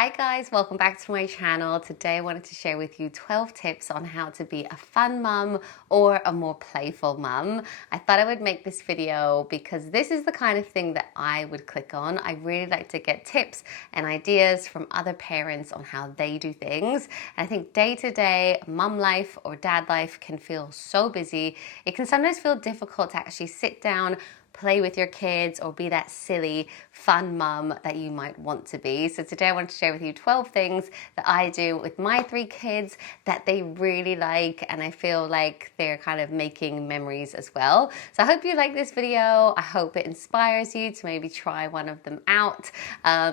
Hi guys, welcome back to my channel. Today I wanted to share with you 12 tips on how to be a fun mum or a more playful mum. I thought I would make this video because this is the kind of thing that I would click on. I really like to get tips and ideas from other parents on how they do things. And I think day-to-day mum life or dad life can feel so busy. It can sometimes feel difficult to actually sit down, play with your kids, or be that silly, fun mum that you might want to be. So today I want to share with you 12 things that I do with my 3 kids that they really like, and I feel like they're kind of making memories as well. So I hope you like this video. I hope it inspires you to maybe try one of them out.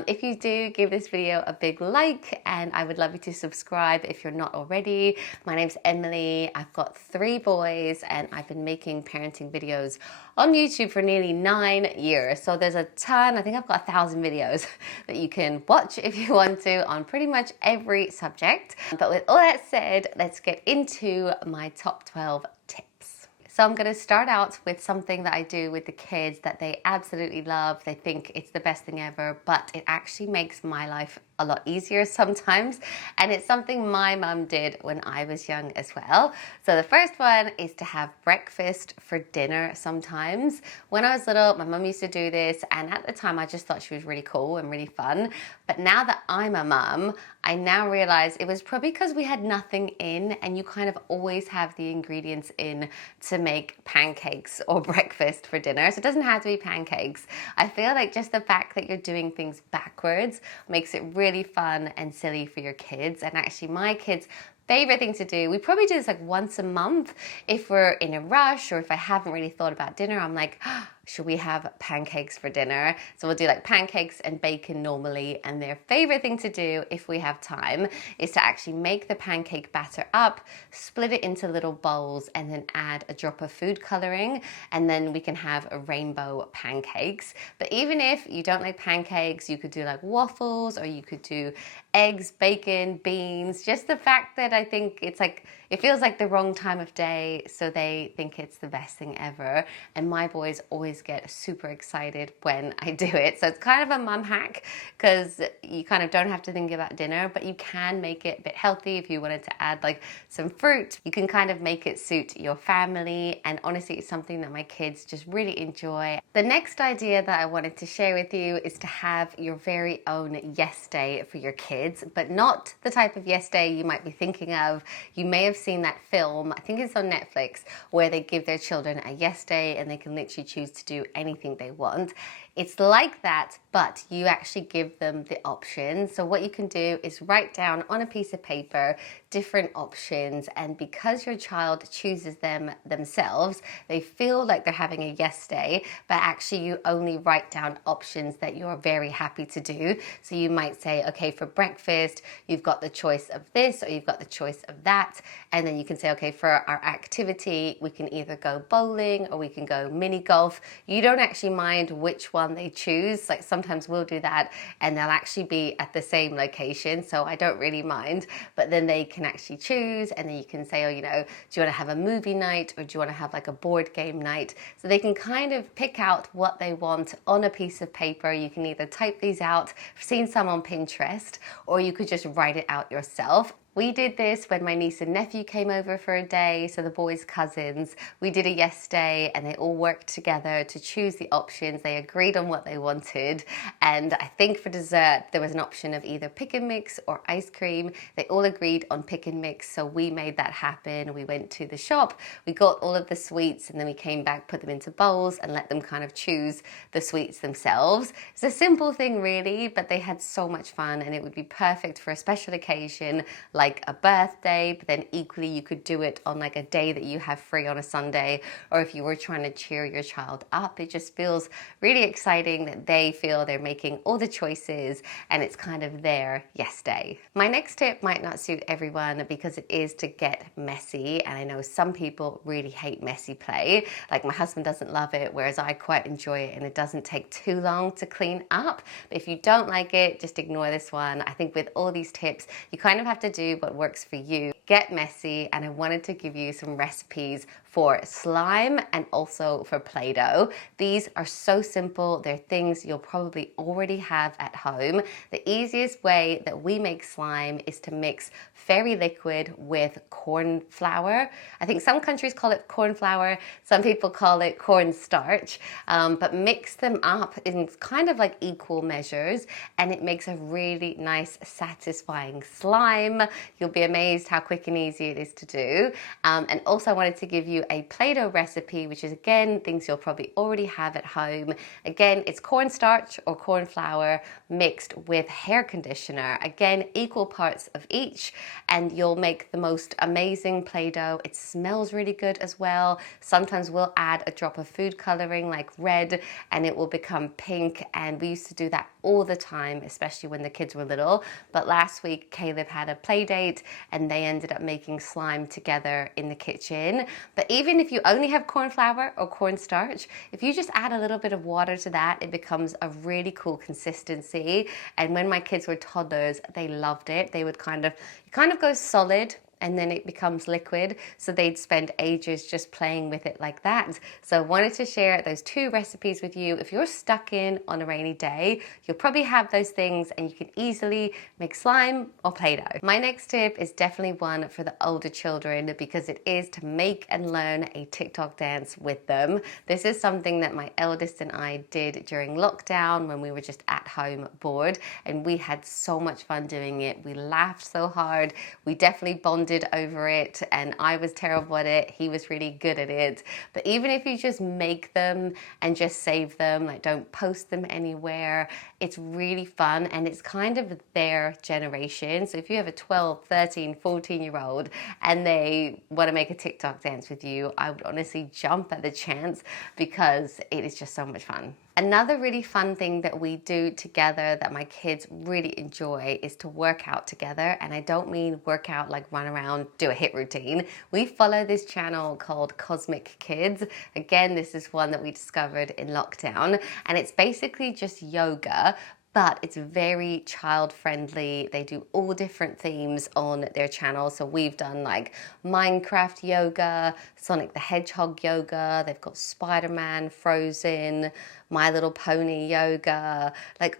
If you do, give this video a big like, and I would love you to subscribe if you're not already. My name's Emily. I've got 3 boys, and I've been making parenting videos on YouTube for nearly 9 years. So there's a ton, I think I've got 1,000 videos that you can watch if you want to on pretty much every subject. But with all that said, let's get into my top 12 tips. So I'm going to start out with something that I do with the kids that they absolutely love. They think it's the best thing ever, but it actually makes my life a lot easier sometimes. And it's something my mum did when I was young as well. So the first one is to have breakfast for dinner sometimes. When I was little, my mum used to do this, and at the time I just thought she was really cool and really fun. But now that I'm a mum, I now realize it was probably because we had nothing in, and you kind of always have the ingredients in to make pancakes or breakfast for dinner. So it doesn't have to be pancakes. I feel like just the fact that you're doing things backwards makes it really fun and silly for your kids. And actually my kids' favorite thing to do, we probably do this like once a month if we're in a rush, or if I haven't really thought about dinner, I'm like, should we have pancakes for dinner? So we'll do like pancakes and bacon normally, and their favorite thing to do if we have time is to actually make the pancake batter up, split it into little bowls, and then add a drop of food coloring, and then we can have a rainbow pancakes. But even if you don't like pancakes, you could do like waffles, or you could do eggs, bacon, beans. Just the fact that I think it's like, it feels like the wrong time of day, so they think it's the best thing ever. And my boys always get super excited when I do it. So it's kind of a mum hack, because you kind of don't have to think about dinner, but you can make it a bit healthy. If you wanted to add like some fruit, you can kind of make it suit your family. And honestly, it's something that my kids just really enjoy. The next idea that I wanted to share with you is to have your very own yes day for your kids, but not the type of yes day you might be thinking of. You may have seen that film, I think it's on Netflix, where they give their children a yes day and they can literally choose to do anything they want. It's like that, but you actually give them the options. So what you can do is write down on a piece of paper different options, and because your child chooses them themselves, they feel like they're having a yes day, but actually you only write down options that you're very happy to do. So you might say, okay, for breakfast, you've got the choice of this, or you've got the choice of that. And then you can say, okay, for our activity, we can either go bowling or we can go mini golf. You don't actually mind which one they choose. Like sometimes we'll do that and they'll actually be at the same location, so I don't really mind, but then they can actually choose, and then you can say, oh, you know, do you want to have a movie night, or do you want to have like a board game night? So they can kind of pick out what they want on a piece of paper. You can either type these out, I've seen some on Pinterest, or you could just write it out yourself. We did this when my niece and nephew came over for a day, so the boys' cousins. We did a yes day, and they all worked together to choose the options. They agreed on what they wanted, and I think for dessert there was an option of either pick and mix or ice cream. They all agreed on pick and mix, so we made that happen. We went to the shop, we got all of the sweets, and then we came back, put them into bowls, and let them kind of choose the sweets themselves. It's a simple thing really, but they had so much fun, and it would be perfect for a special occasion like a birthday, but then equally you could do it on like a day that you have free on a Sunday, or if you were trying to cheer your child up. It just feels really exciting that they feel they're making all the choices and it's kind of their yes day. My next tip might not suit everyone because it is to get messy, and I know some people really hate messy play. Like my husband doesn't love it, whereas I quite enjoy it, and it doesn't take too long to clean up. But if you don't like it, just ignore this one. I think with all these tips, you kind of have to do what works for you. Get messy, and I wanted to give you some recipes for slime and also for Play-Doh. These are so simple. They're things you'll probably already have at home. The easiest way that we make slime is to mix fairy liquid with corn flour. I think some countries call it corn flour, some people call it cornstarch, but mix them up in kind of like equal measures, and it makes a really nice, satisfying slime. You'll be amazed how quick and easy it is to do. And also I wanted to give you a Play-Doh recipe, which is again, things you'll probably already have at home. Again, it's cornstarch or corn flour mixed with hair conditioner. Again, equal parts of each, and you'll make the most amazing Play-Doh. It smells really good as well. Sometimes we'll add a drop of food coloring like red and it will become pink, and we used to do that all the time, especially when the kids were little. But last week Caleb had a play date and they ended up making slime together in the kitchen. But even if you only have corn flour or cornstarch, if you just add a little bit of water to that, it becomes a really cool consistency. And when my kids were toddlers, they loved it. They would it kind of goes solid and then it becomes liquid, so they'd spend ages just playing with it like that. So I wanted to share those two recipes with you. If you're stuck in on a rainy day, you'll probably have those things and you can easily make slime or Play-Doh. My next tip is definitely one for the older children, because it is to make and learn a TikTok dance with them. This is something that my eldest and I did during lockdown when we were just at home bored, and we had so much fun doing it. We laughed so hard. We definitely bonded over it, and I was terrible at it. He was really good at it. But even if you just make them and just save them, like don't post them anywhere, it's really fun and it's kind of their generation. So if you have a 12, 13, 14-year-old and they want to make a TikTok dance with you, I would honestly jump at the chance because it is just so much fun. Another really fun thing that we do together that my kids really enjoy is to work out together. And I don't mean work out like run around, do a HIIT routine. We follow this channel called Cosmic Kids. Again, this is one that we discovered in lockdown, and it's basically just yoga, but it's very child friendly. They do all different themes on their channel. So we've done like Minecraft yoga, Sonic the Hedgehog yoga, they've got Spider-Man, Frozen, My Little Pony yoga, like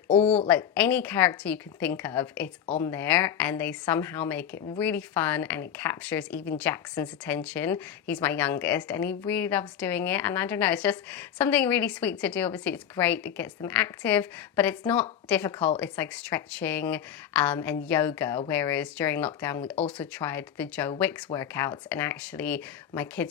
any character you can think of, it's on there, and they somehow make it really fun, and it captures even Jackson's attention. He's my youngest and he really loves doing it, and I don't know, it's just something really sweet to do. Obviously it's great, it gets them active, but it's not difficult. It's like stretching and yoga, whereas during lockdown we also tried the Joe Wicks workouts, and actually my kids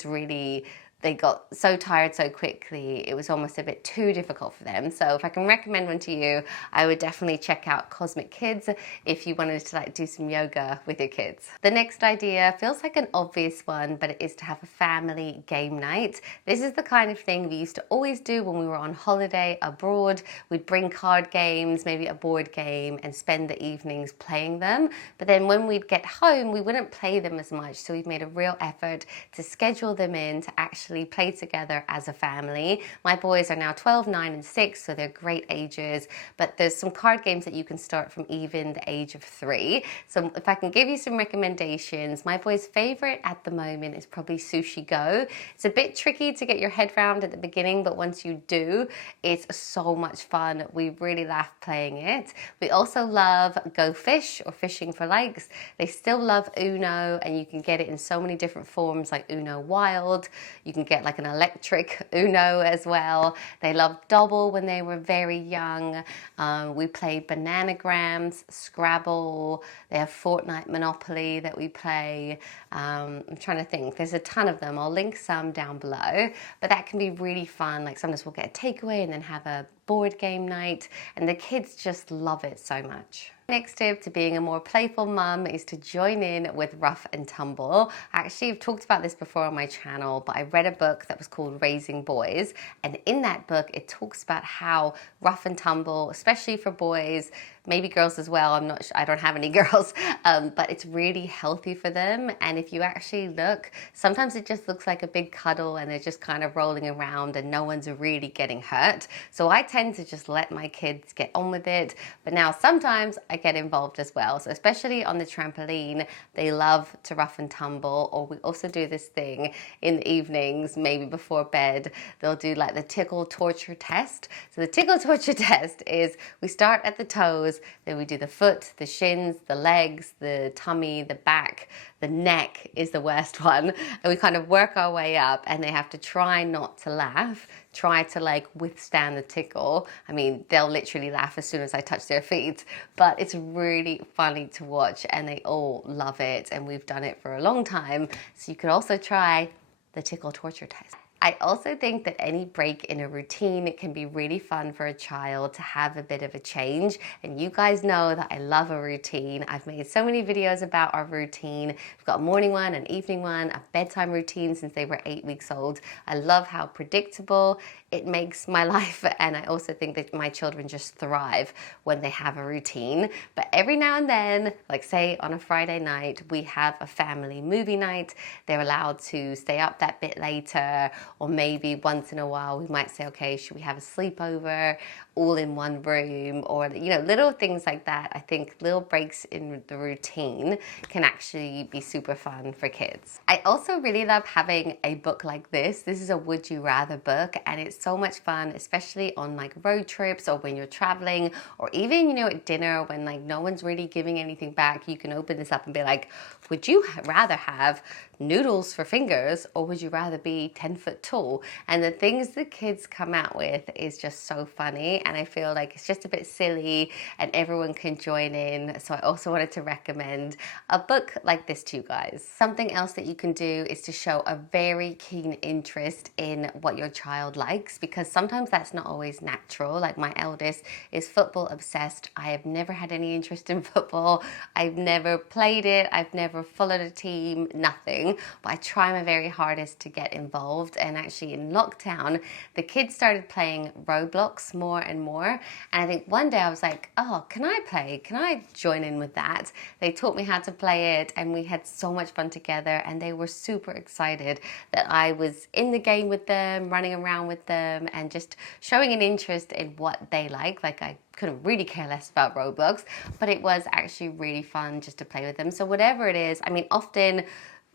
they got so tired so quickly, it was almost a bit too difficult for them. So if I can recommend one to you, I would definitely check out Cosmic Kids if you wanted to like do some yoga with your kids. The next idea feels like an obvious one, but it is to have a family game night. This is the kind of thing we used to always do when we were on holiday abroad. We'd bring card games, maybe a board game, and spend the evenings playing them. But then when we'd get home, we wouldn't play them as much. So we've made a real effort to schedule them in to actually play together as a family. My boys are now 12, 9, and 6, so they're great ages, but there's some card games that you can start from even the age of 3. So if I can give you some recommendations, my boy's favorite at the moment is probably Sushi Go. It's a bit tricky to get your head around at the beginning, but once you do, it's so much fun. We really laugh playing it. We also love Go Fish, or Fishing for Likes. They still love Uno, and you can get it in so many different forms, like Uno Wild. You can get like an electric Uno as well. They loved Double when they were very young. We played Bananagrams, Scrabble. They have Fortnite Monopoly that we play. I'm trying to think. There's a ton of them. I'll link some down below. But that can be really fun. Like sometimes we'll get a takeaway and then have a board game night, and the kids just love it so much. Next tip to being a more playful mum is to join in with Rough and Tumble. Actually, I've talked about this before on my channel, but I read a book that was called Raising Boys, and in that book it talks about how rough and tumble, especially for boys, maybe girls as well. I'm not sure, I don't have any girls, but it's really healthy for them. And if you actually look, sometimes it just looks like a big cuddle and they're just kind of rolling around and no one's really getting hurt. So I tend to just let my kids get on with it. But now sometimes I get involved as well. So especially on the trampoline, they love to rough and tumble, or we also do this thing in the evenings, maybe before bed, they'll do like the tickle torture test. So the tickle torture test is we start at the toes, then we do the foot, the shins, the legs, the tummy, the back, the neck is the worst one. And we kind of work our way up, and they have to try not to laugh, try to like withstand the tickle. I mean, they'll literally laugh as soon as I touch their feet, but it's really funny to watch and they all love it. And we've done it for a long time. So you could also try the tickle torture test. I also think that any break in a routine, it can be really fun for a child to have a bit of a change. And you guys know that I love a routine. I've made so many videos about our routine. We've got a morning one, an evening one, a bedtime routine since they were 8 weeks old. I love how predictable it makes my life, and I also think that my children just thrive when they have a routine. But every now and then, like say on a Friday night, we have a family movie night. They're allowed to stay up that bit later, or maybe once in a while we might say, okay, should we have a sleepover all in one room, or you know, little things like that. I think little breaks in the routine can actually be super fun for kids. I also really love having a book like this. This is a Would You Rather book, and it's so much fun, especially on like road trips or when you're traveling, or even, you know, at dinner when like no one's really giving anything back. You can open this up and be like, would you rather have noodles for fingers, or would you rather be 10 foot tall? And the things the kids come out with is just so funny, and I feel like it's just a bit silly and everyone can join in. So I also wanted to recommend a book like this to you guys. Something else that you can do is to show a very keen interest in what your child likes, because sometimes that's not always natural. Like my eldest is football obsessed. I have never had any interest in football. I've never played it. I've never followed a team, nothing. But I try my very hardest to get involved. And actually in lockdown, the kids started playing Roblox more and more. And I think one day I was like, oh, can I play? Can I join in with that? They taught me how to play it, and we had so much fun together, and they were super excited that I was in the game with them, running around with them, and just showing an interest in what they like. Like I couldn't really care less about Roblox, but it was actually really fun just to play with them. So whatever it is, I mean, often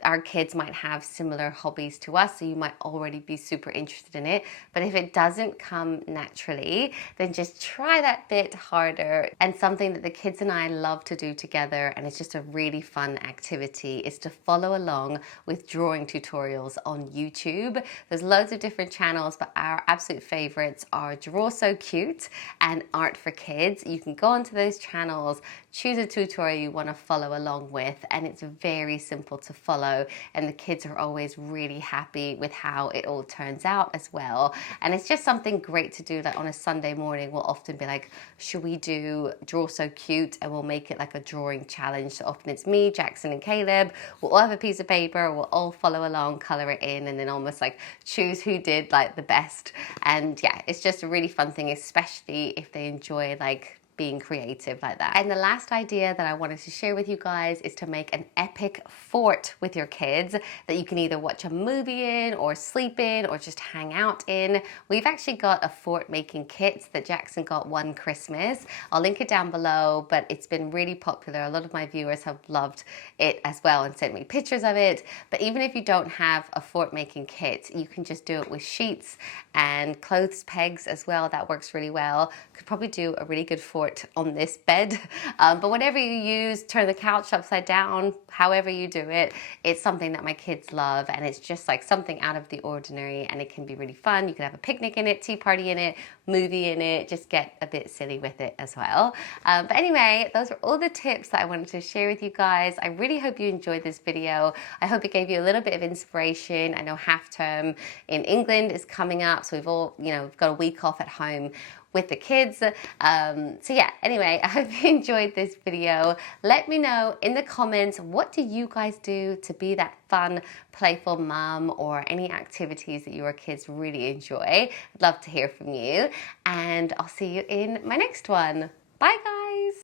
our kids might have similar hobbies to us, so you might already be super interested in it. But if it doesn't come naturally, then just try that bit harder. And something that the kids and I love to do together, and it's just a really fun activity, is to follow along with drawing tutorials on YouTube. There's loads of different channels, but our absolute favorites are Draw So Cute and Art for Kids. You can go onto those channels, choose a tutorial you want to follow along with, and it's very simple to follow, and the kids are always really happy with how it all turns out as well. And it's just something great to do. Like on a Sunday morning, we'll often be like, should we do Draw So Cute? And we'll make it like a drawing challenge. So often it's me, Jackson and Caleb. We'll all have a piece of paper, we'll all follow along, color it in, and then almost like choose who did like the best. And yeah, it's just a really fun thing, especially if they enjoy like being creative like that. And the last idea that I wanted to share with you guys is to make an epic fort with your kids that you can either watch a movie in, or sleep in, or just hang out in. We've actually got a fort making kit that Jackson got one Christmas. I'll link it down below, but it's been really popular. A lot of my viewers have loved it as well and sent me pictures of it. But even if you don't have a fort making kit, you can just do it with sheets and clothes pegs as well. That works really well. Could probably do a really good fort on this bed, but whatever you use, turn the couch upside down, however you do it, it's something that my kids love, and it's just like something out of the ordinary, and it can be really fun. You can have a picnic in it, tea party in it, movie in it, just get a bit silly with it as well. But anyway, those are all the tips that I wanted to share with you guys. I really hope you enjoyed this video. I hope it gave you a little bit of inspiration. I know half term in England is coming up, so we've all, you know, got a week off at home with the kids. So yeah, anyway, I hope you enjoyed this video. Let me know in the comments, what do you guys do to be that fun, playful mum, or any activities that your kids really enjoy? I'd love to hear from you, and I'll see you in my next one. Bye guys.